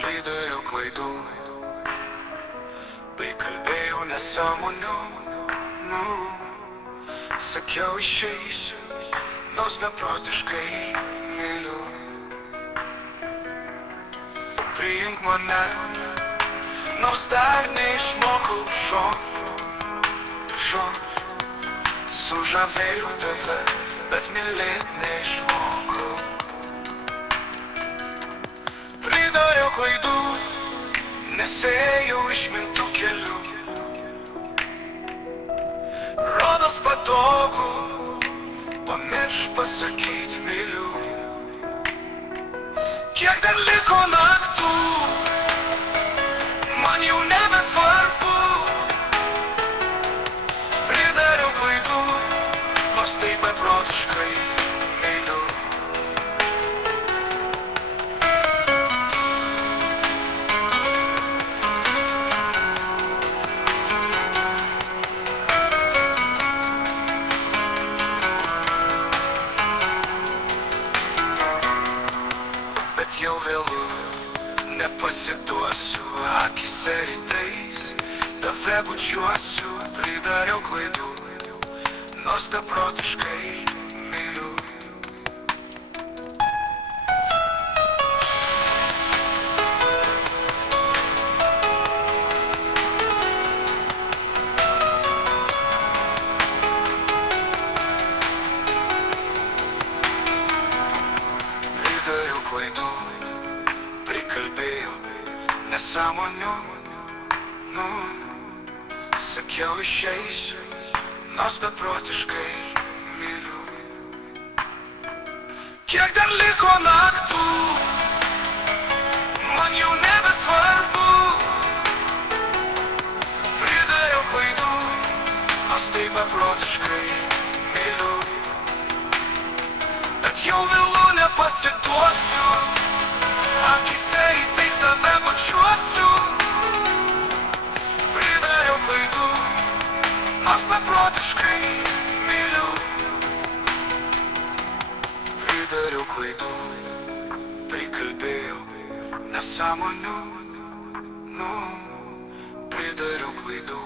Pridariau klaidų, prikalbėjau nesąmonių, sakiau išeisiu, nors beprotiškai myliu. Priimk mane, nors dar neišmokau sužavėjau tave, bet mylėt neišmokau. Pridariau klaidų, nesėjau išmintų kelių. Rodos patogu pamiršt pasakyt myliu. Kiek dar liko naktų, man jau nebesvarbu. Pridariau klaidų, nors taip beprotiškai myliu. Bet jau vėlu, nepasiduosiu, akyse rytais tave bučiuosiu. Pridariau klaidų, nors beprotiškai myliu. Pridariau klaidų, prikalbėjau nesąmonių, sakiau išeisiu, nors beprotiškai myliu. Kiek dar liko naktų, man jau nebesvarbu. Pridariau klaidų, nors taip beprotiškai myliu. Bet jau vėlu, nepasiduosiu, akyse rytais tave bučiuosiu. Pridariau klaidų, nors beprotiškai myliu. Pridariau klaidų, prikalbėjau nesąmonių, pridariau klaidų.